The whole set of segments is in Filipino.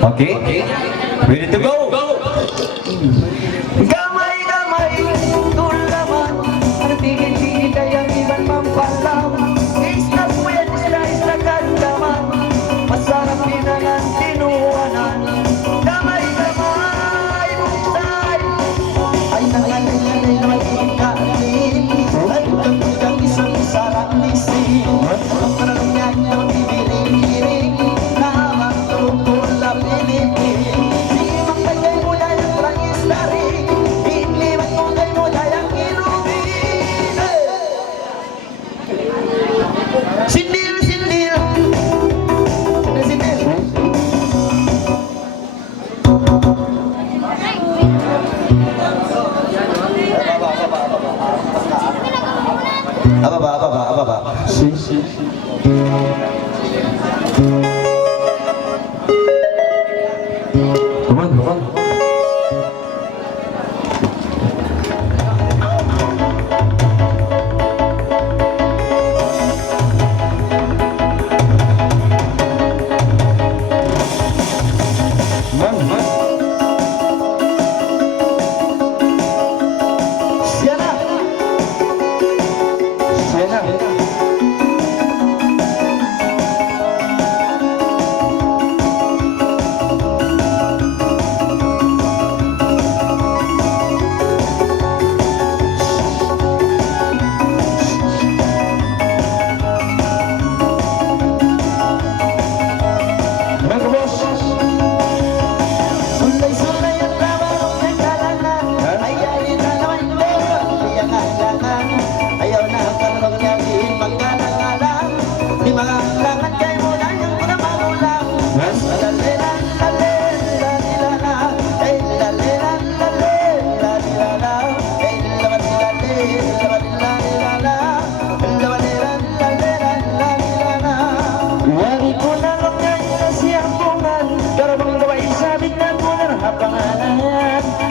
Okay? Ready to go? Gamay-gamay, tulaman, ang tingin-tingin kayang iban mampalam. Isla po yan, isla kandaman, masarap pinalan, tinuanan. Gamay-gamay, bukay, ay nangalay-ngalay naman pagkain. Ay utang-utang isang sarang lisin. Ang parang yan ang bibiring-biring, naman tungkol na Pilipin. Sindil, sindil. Sindil. Ababa. Si. Bukan.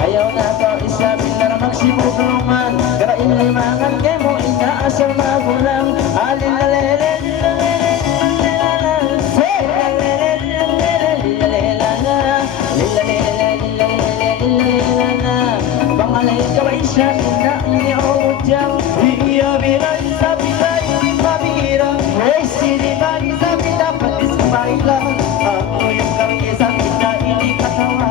Ayaw na to isa bilang magsimulungan. Kaya ilimangan kay mo inaasal magulang. Pangalay ka ba isa na iniawudyang iya bilang sa bilay di pabirang. Hey, sini bagi sa dapat ismailang. Ako yung kami sa kita ini katawa.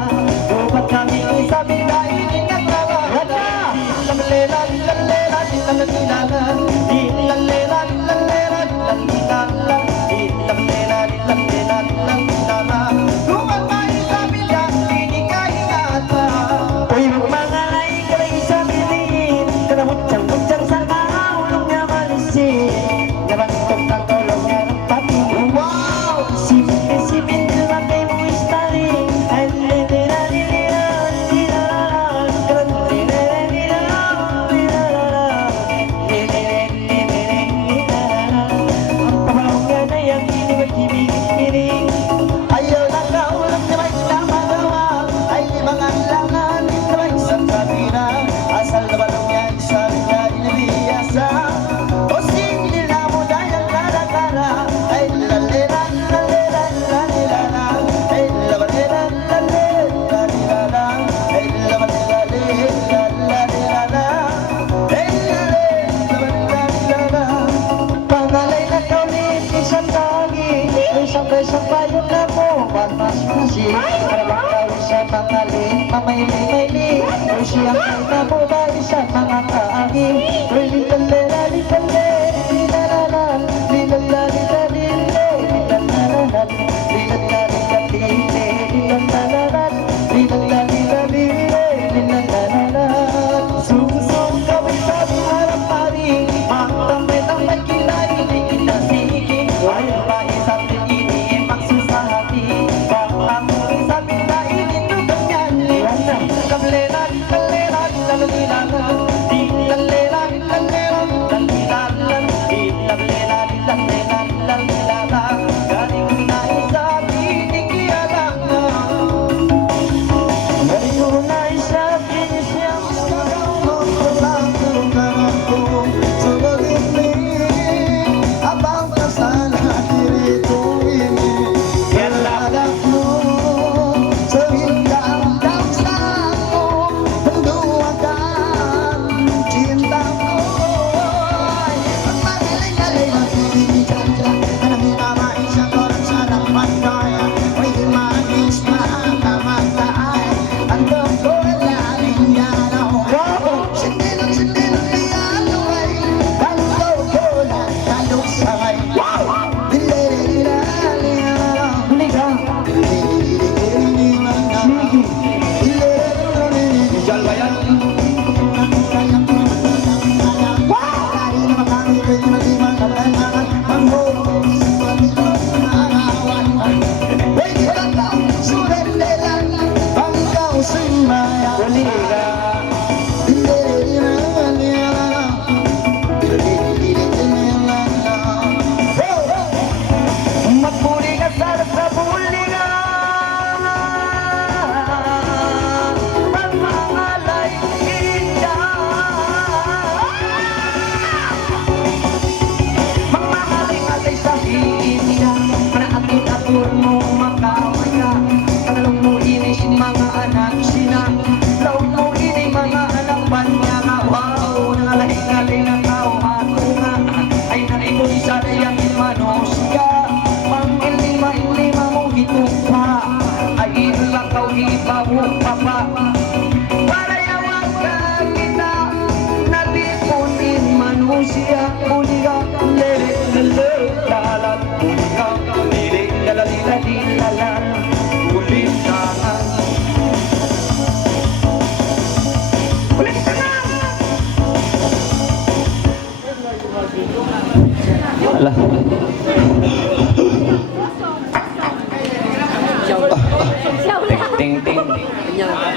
Bukat kami sa bila ini katawa. Lalela, lalela, lalela, lalela, lalela, lalela. Bukat kami sa bila ini kaingat pa. Uy, mangalay ka ba isa bilin. Kanamutsang-mutsang sa kaulong niya malisin. Nabantog ng tulong niya ng pati. Wow! Simin, lumagay mo istali. Ayaw na kaulang na may lamagawa. Ay mga langan na may isang kabina. Asal na balong niya isang niya inibiyasa. O sindi na mo dahil kara-kara. Ay lalera, lalera, lalera. Ay labalera, lalera, lalera. Ay labalera, lalera, lalera. Ay lalera, lalera. Pangalay na kaulit isang tagi. Isang besang payo na mo. Mas-masi. Karabang sa mga ling mamayli-mayli. O siyang ay nabubali sa mga kaagi. O lilalera, lilalera, lilalala, lilalala, lilalala, lilalala. Sungsong kami sa harap pari. Ang tambay-tambay kilay, hindi kita sige. Ayaw pa isang tingin, magsusahati. Bang sa bila ini tukang yan. Kamlela, lalera, lalila, lalila, lalila, lalila. Ala. Ting ting ting.